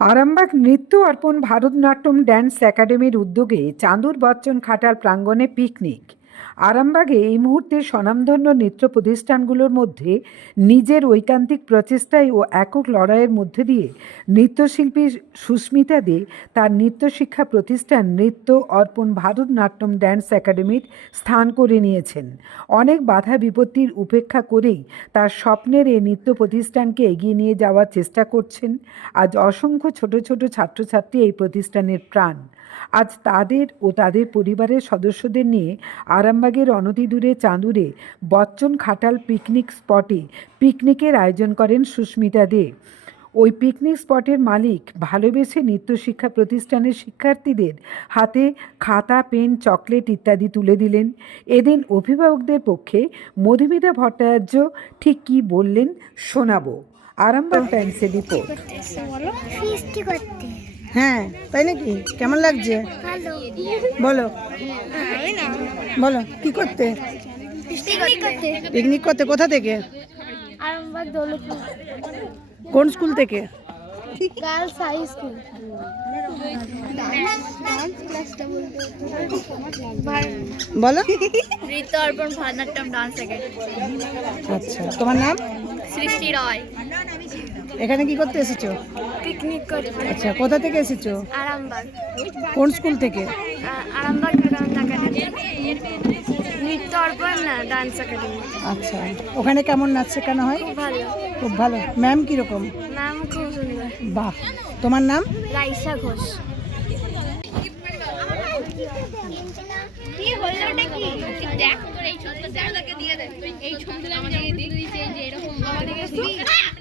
আরামবাগ নৃত্য অর্পণ ভারতনাট্যম ড্যান্স একাডেমির উদ্যোগে চাঁদুর বচ্চন খাটাল প্রাঙ্গণে পিকনিক। আরামবাগে এই মুহূর্তে স্বনামধন্য নৃত্য প্রতিষ্ঠানগুলোর মধ্যে নিজের ঐকান্তিক প্রচেষ্টায় ও একক লড়াইয়ের মধ্যে দিয়ে নৃত্যশিল্পী সুস্মিতা দে তার নৃত্য শিক্ষা প্রতিষ্ঠান নৃত্য অর্পণ ভারতনাট্যম ড্যান্স একাডেমির স্থান করে নিয়েছেন। অনেক বাধা বিপত্তির উপেক্ষা করেই তার স্বপ্নের এই নৃত্য প্রতিষ্ঠানকে এগিয়ে নিয়ে যাওয়ার চেষ্টা করছেন। আজ অসংখ্য ছোট ছোট ছাত্রছাত্রী এই প্রতিষ্ঠানের প্রাণ। আজ তাদের ও তাদের পরিবারের সদস্যদের নিয়ে আরামবাগের অনতি দূরে চাঁদুরে বচ্চন খাটাল পিকনিক স্পটে পিকনিকের আয়োজন করেন সুস্মিতা দে। ওই পিকনিক স্পটের মালিক ভালোবেসে নৃত্য শিক্ষা প্রতিষ্ঠানের শিক্ষার্থীদের হাতে খাতা পেন চকলেট ইত্যাদি তুলে দিলেন। এদিন অভিভাবকদের পক্ষে মধুমিতা ভট্টাচার্য ঠিক কী বললেন শোনাবো। আরামবাগ টাইমসের রিপোর্ট। হ্যাঁ তাই নাকি? কেমন লাগছে? বলো। বলো কি করতে? পিকনিক করতে। কোথা থেকে? কোন স্কুল থেকে? গার্লস হাই স্কুল বলো। নৃত্য অর্পণ ভারতনাট্যম ডান্স একাডেমি আচ্ছা তোমার নাম? সৃষ্টি রয়। এখানে কি করতে এসেছ? পিকনিক করতে আচ্ছা কোথা থেকে এসেছ? আরামবাগ। কোন স্কুল থেকে? Arambagh Vivekananda academy. Nritya Arpan dance academy আচ্ছা ওখানে কেমন নাচ শেখানো হয়? খুব ভালো। খুব ভালো। ম্যাম কীরকম? নাম খুব সুন্দর। বাহ। তোমার নাম? রাইসা ঘোষ। কি কি? দেখ তোর এই ছবিটা দেখ। দিয়ে দে এই ছবিটা আমাদেরকে দিয়েছে যে এরকম আমাদেরকে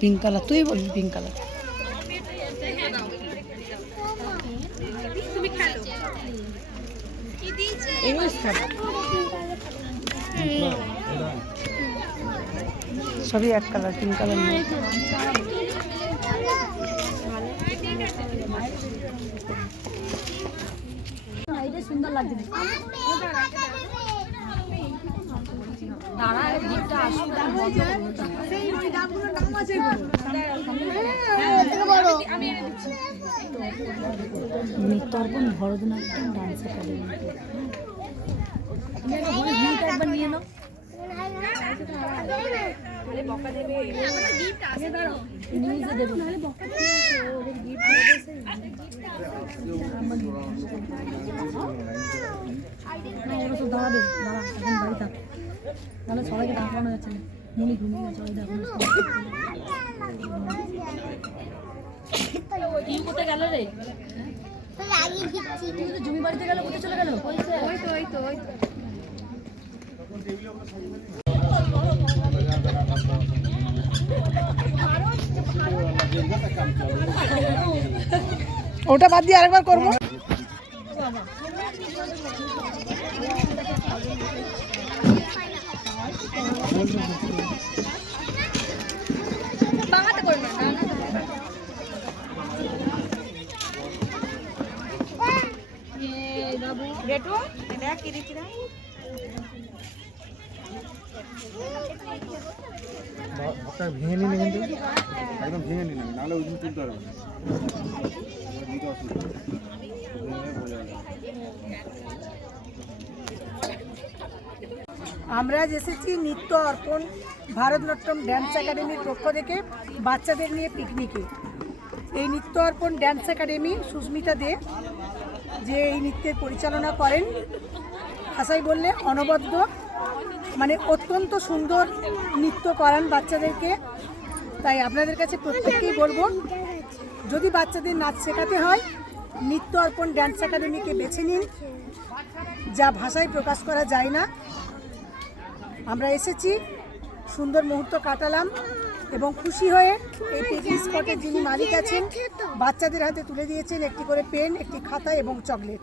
পিঙ্ক কালার তুই বলবি পিঙ্ক কালার সবই এক কালার পিঙ্ক কালার নেই নৃত্যার্পণ ভরতনাট্যম ডান্স একাডেমি ওরা সব দাঁড়াবে দাঁড়া বাড়ি থাক তাহলে সবাইকে দাঁড়ানো যাচ্ছে না মনি ঘুমিয়ে গেছে ওই দেখো জমি বাড়িতে গেল কোথায় চলে গেল ওই তো ওই তো ওই তো। ওটা বাদ দিয়ে আরেকবার করব। বেটু এটা কি দিচ্ছি করবে। ভেঙে নিন কিন্তু একদম ভেঙে নিন নাহলে ওই দিন তুলতে আমরা এসেছি নৃত্য অর্পণ ভারতনাট্যম ড্যান্স একাডেমির পক্ষ থেকে বাচ্চাদের নিয়ে পিকনিকে। এই নৃত্য অর্পণ ড্যান্স একাডেমি সুস্মিতা দে, যে এই নৃত্যের পরিচালনা করেন ভাষায় বললে অনবদ্য। মানে অত্যন্ত সুন্দর নৃত্য করান বাচ্চাদেরকে। তাই আপনাদের কাছে প্রত্যেককেই বলব, যদি বাচ্চাদের নাচ শেখাতে হয়, নৃত্য অর্পণ ড্যান্স একাডেমিকে বেছে নিন। যা ভাষায় প্রকাশ করা যায় না। আমরা এসেছি, সুন্দর মুহূর্ত কাটালাম এবং খুশি হয়ে এই পিকনিক স্পটের যিনি মালিক আছেন, বাচ্চাদের হাতে তুলে দিয়েছেন একটি করে পেন একটি খাতা এবং চকলেট